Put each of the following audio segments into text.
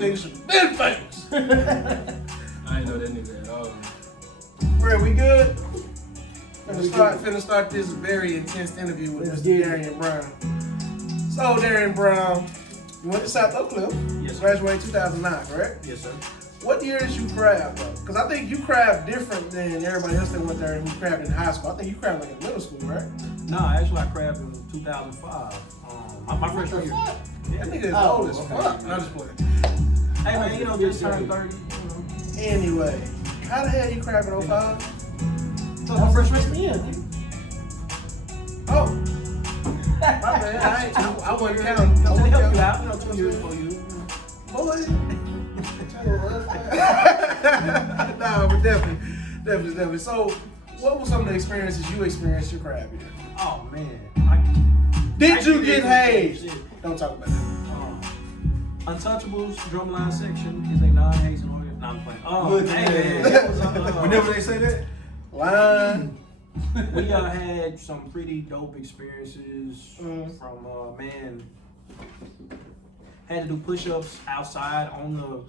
Nigga should have been famous. I ain't know that nigga at all. Bro, we good? Finna start this very intense interview with Mr. Darien Brown. So, Darien Brown, you went to South Oak Cliff. Yes, sir. Graduated 2009, correct? Yes, sir. What year did you crab, though? Because I think you crabbed different than everybody else that went there and who crabbed in high school. I think you crabbed like in middle school, right? Nah, actually I crabbed in 2005. My freshman year. That nigga is old as fuck. No, I'm just playing. Hey man, you know, just turned 30. Anyway, how the hell you crab in 05? So my freshman year. Oh. My bad. I wasn't counting. I'm gonna help you out. You know, 2 years for you. Boy. Nah, but definitely. So, what were some of the experiences you experienced your crab year? Oh man. Did you get hazed? Don't talk about that. Untouchables drumline section is a non-hazing organ. Nah, I'm playing. Hey man. Whenever they say that, Line. We had some pretty dope experiences from man. Had to do push-ups outside on the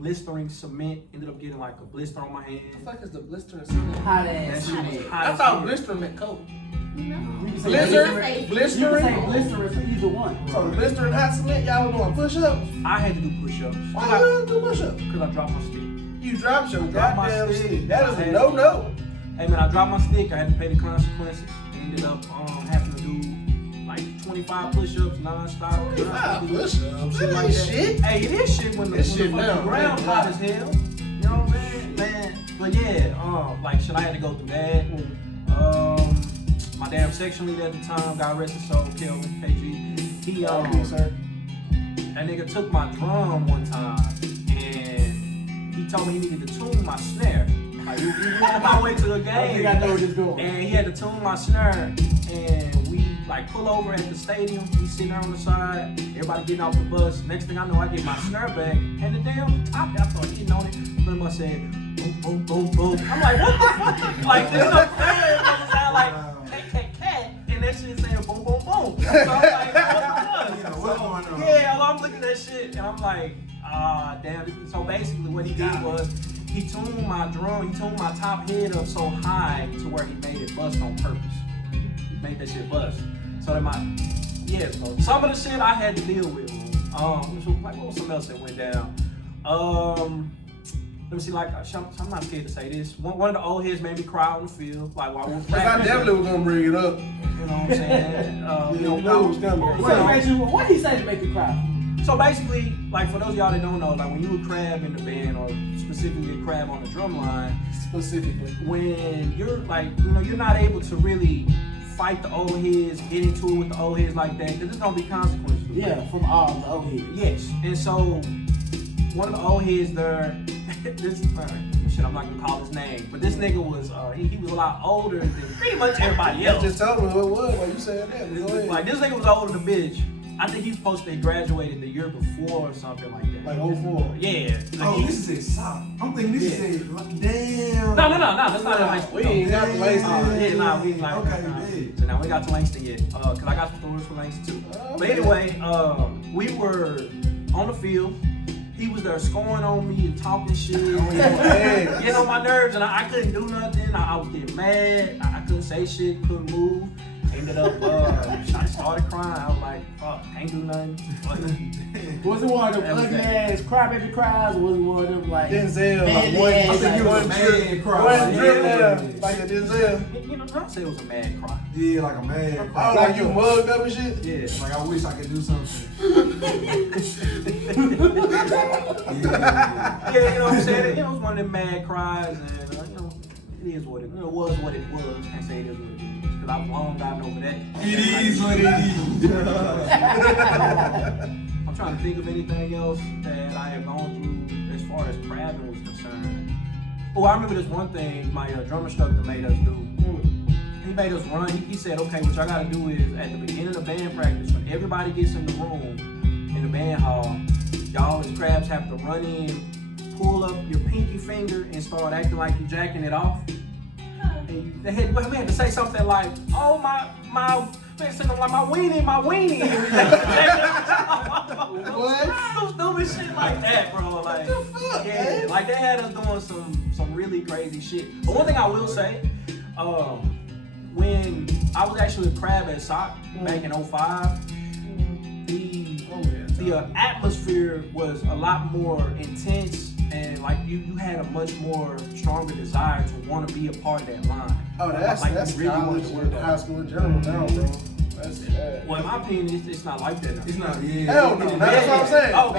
blistering cement. Ended up getting like a blister on my hand. What the fuck is the blistering cement? Hot That ass. shit was hot I as thought hell. blistering meant cold. Blistering. Blizzard? Blistering? You can say blistering for either one. So the blistering hot cement, y'all were doing push-ups? I had to do push-ups. Why you do push-ups? Because I dropped my stick. You dropped your Dropped my goddamn stick. stick. That is I a had- no-no. Hey man, I dropped my stick. I had to pay the consequences. Ended up having to do like 25 push-ups non-stop. 25 push-ups? Shit That like ain't that. shit. Hey, it is shit when the, It's when shit the now, fucking ground man. hot as hell. You know what I'm saying? Man. But yeah, like shit, I had to go through that. My damn section leader at the time, God rest his soul, Kelvin, KG. He Sir. that nigga took my drum one time and he told me he needed to tune my snare. Like, we on my way to the game. I think I know where this going. And he had to tune my snare, and we like pull over at the stadium. We sitting there on the side, everybody getting off the bus. Next thing I know, I get my snare back, and the damn top guy started hitting on it. Then I said, boom, boom, boom, boom. I'm like, what the fuck? Like this up there, it sound like cat, and that shit saying boom, boom, boom. So I'm like, what's going on? Yeah, I'm looking at that shit, and I'm like, damn. So basically, what he did was, he tuned my drum, he tuned my top head up so high to where he made it bust on purpose. He made that shit bust. So that so some of the shit I had to deal with. Like what was something else that went down? Let me see, like, I'm not scared to say this. One of the old heads made me cry on the field, like while we were Because I practicing. definitely was going to bring it up. You know what I'm saying? You know it was coming. What did he say to make you cry? So basically, like for those of y'all that don't know, like when you a crab in the band or specifically a crab on the drum line, Specifically. when you're like, you know, you're not able to really fight the old heads, get into it with the old heads like that, because there's gonna be consequences. Yeah, from all the old heads. Yes, and so one of the old heads there, shit, I'm not gonna call his name, but this nigga was, he was a lot older than pretty much everybody else. Just tell me what it was while you said that. Go ahead. Like this nigga was older than bitch. I think he's supposed to have graduated the year before or something like that. Like 04. Yeah. Like oh, this is a sock. I'm thinking this is a damn. No, that's not Langston. We ain't got the Langston. Yeah, nah, we ain't like. Okay, nah. big. So now we got to Langston yet, cause I got some stories for Langston too. But anyway, we were on the field. He was there scoring on me and talking shit, getting on my nerves, and I couldn't do nothing. I was getting mad. I couldn't say shit, couldn't move. Ended up, I started crying. I was like, fuck, can't do nothing. Was it one of them ugly ass crybaby cries, or was it one of them like Denzel, manly like ass, I think you was a man cry. one drip Yeah. there, like a Denzel. You know, I say it was a mad cry. Yeah, like a man I cry. was like you mugged up and shit. Yeah. Like I wish I could do something. Yeah, you know what I'm saying? You know, it was one of them mad cries, and you know, it is what it, you know, it was what it was. Can't say it is what it is, because I've long gotten over that. It is what it is. I'm trying to think of anything else that I have gone through as far as crabbing was concerned. Oh, I remember this one thing my drum instructor made us do. He made us run. He said, okay, what y'all gotta do is at the beginning of band practice, when everybody gets in the room, in the band hall, y'all as crabs have to run in, pull up your pinky finger and start acting like you're jacking it off. And we had to say something like, oh, my my weenie. Some stupid shit like that, bro. Like, yeah, like they had us doing some really crazy shit. But one thing I will say, when I was actually a crab at SOC back in 05, the atmosphere was a lot more intense, and like you had a much more stronger desire to want to be a part of that line. Oh, that's you really college wanted to and work high school in general now, bro. That's Well, in my opinion, it's not like that now. It's not, yeah. Hell no, that's what I'm saying. Oh,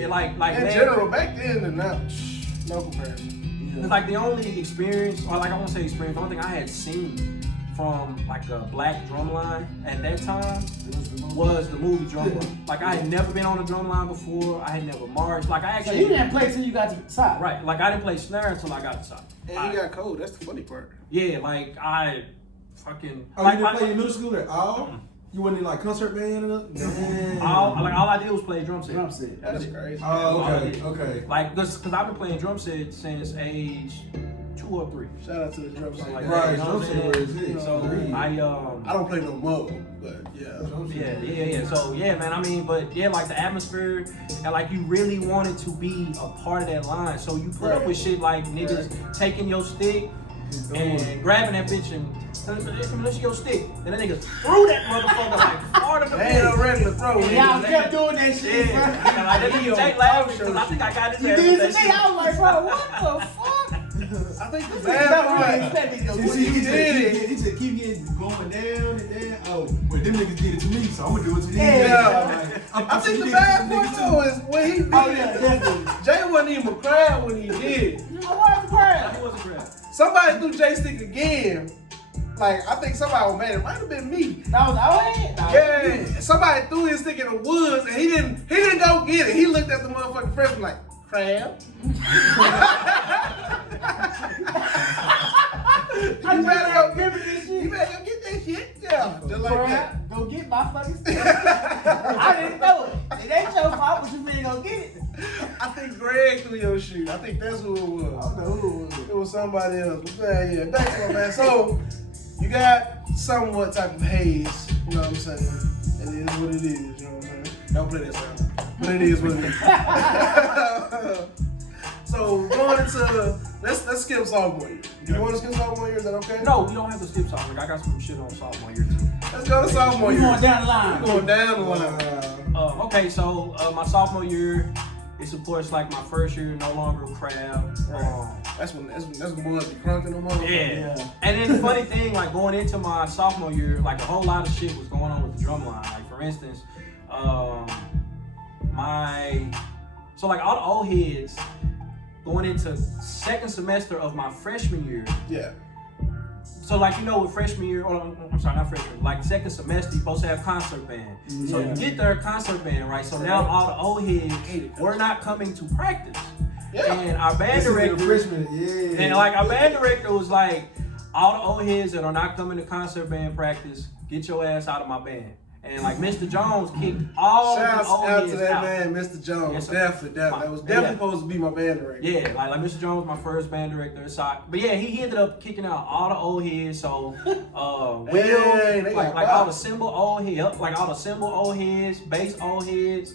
yeah. Like in man, general, back then and now, no comparison. it's like the only experience, or like I won't say experience, the only thing I had seen from like a black drum line at that time was the movie drum line. Like I had never been on a drum line before. I had never marched. Like I So actually you didn't play till you got to the side. right. Like I didn't play snare until I got to SOC. And you got cold. That's the funny part. Yeah, like I fucking Oh, like you didn't play in middle school at all? You wasn't in like concert band or nothing? all I did was play drum set. Drum set. That's crazy. Oh, okay. Like because I've been playing drum set since age 2 or 3. Shout out to the drum set. Like Right, that, you know drum what I'm set saying? was it. So I don't play no more, but yeah. Yeah. So yeah, man. I mean, but yeah, like the atmosphere and like you really wanted to be a part of that line. So you put up with shit like niggas taking your stick and grabbing that bitch and let's your stick. And then niggas threw that motherfucker like part of the Ain't no regular throw. And y'all kept doing that shit, bro. Yeah. Like that nigga Jake laughing because I think I got his You ass did with to that me. shit. I was like, bro, what the fuck? I think the That's bad what I part. expected. He said keep getting going down and down. Oh, well, them niggas did it to me, so I'm gonna do it to these Yeah. niggas. I think the bad part though is when he did Oh yeah, definitely. Jay wasn't even a crowd when he did. You know what? Crap. He wasn't crap. Somebody threw Jay stick again. Like I think somebody was mad. It might have been me. That was our head. Yeah, somebody threw his stick in the woods and he didn't go get it. He looked at the motherfucking freshman like, crab. You better go give me this shit. You better go get that shit. Yeah, just like that. Crap, go get my fucking stick. I didn't know it. It ain't your fault, but you better go get it. I think Greg threw your shoe. I think that's who it was. I don't know who it was. It was somebody else. But yeah, thanks, my man. So you got somewhat type of haze. You know what I'm saying? It is what it is. You know what I'm saying? Don't play that sound. But it is what it is. So going into let's skip sophomore year. Do you want to skip sophomore year? Is that okay? No, you don't have to skip sophomore. I got some shit on sophomore year too. Let's go to sophomore We year. going down the line. We're going down the line. Okay, so my sophomore year, it's of course like my first year, no longer a crab. That's when boys be crunking them over. Yeah. And then the funny thing, like going into my sophomore year, like a whole lot of shit was going on with the drum line. Like for instance, so like all the old heads going into second semester of my freshman year. Yeah. So like you know with freshman year, or I'm sorry, not freshman, like second semester, you're supposed to have concert band. So you get their concert band, right? So now all the old heads were not coming to practice. Yeah. And our band director, and like our band director was like, all the old heads that are not coming to concert band practice, get your ass out of my band. And like Mr. Jones kicked all Shouts the old out heads to that out. man, Mr. Jones. Yes, sir. Definitely. That was definitely supposed to be my band director. Yeah, like Mr. Jones, my first band director. But yeah, he ended up kicking out all the old heads. So Dang, they like got all wild. the cymbal old heads, like all the cymbal old heads, bass old heads.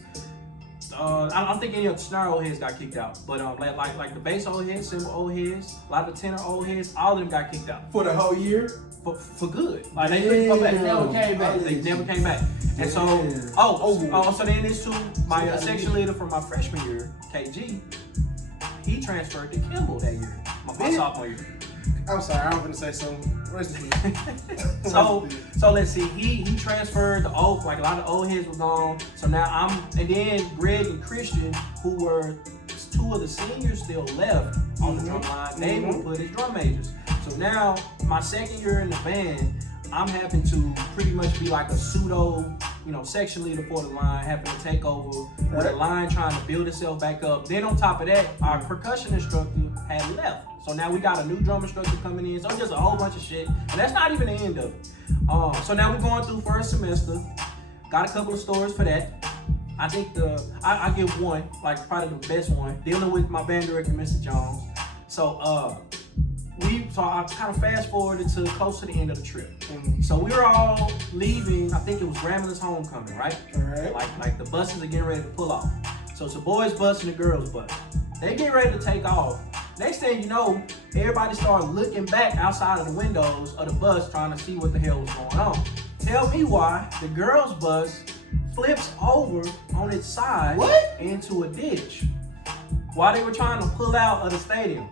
I don't think any of the snare old heads got kicked out, but like the bass old heads, cymbal old heads, a lot of the tenor old heads, all of them got kicked out For the whole year? for good. Like they couldn't come back. They never came back. They never came back. And so so then this too, my section leader from my freshman year, KG, he transferred to Kimball that year, my sophomore year. I'm sorry, I was gonna say something. Rest in peace. So let's see, he transferred the old, like a lot of the old heads were gone. So now and then Greg and Christian, who were two of the seniors still left on the drum line, they would put as drum majors. So now my second year in the band, I'm having to pretty much be like a pseudo, section leader for the line, having to take over with the line trying to build itself back up. Then on top of that, our percussion instructor had left. So now we got a new drum instructor coming in. So it's just a whole bunch of shit. And that's not even the end of it. So now we're going through first semester. Got a couple of stories for that. I think I give one, like probably the best one, dealing with my band director, Mr. Jones. So we so I kind of fast forwarded to close to the end of the trip. Mhm. So we were all leaving. I think it was Grandma's homecoming, right? Alright. Like the buses are getting ready to pull off. So it's a boys' bus and a girls' bus. They get ready to take off. Next thing you know, everybody started looking back outside of the windows of the bus trying to see what the hell was going on. Tell me why the girls' bus flips over on its side into a ditch while they were trying to pull out of the stadium.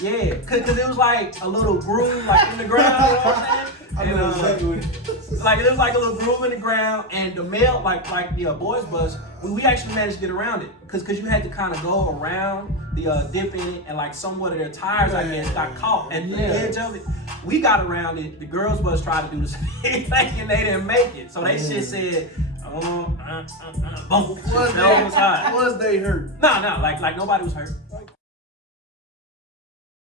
Yeah, cause it was like a little groove like in the ground, you know what I'm saying? I know exactly what it is. Like it was like a little groove in the ground, and the male, like the boys' bus, we actually managed to get around it, cause you had to kind of go around the dip in it, and like somewhat of their tires, I guess, got caught at the edge of it. We got around it. The girls' bus tried to do the same thing, and they didn't make it. So they shit said, boom. Was they hurt? No, like nobody was hurt.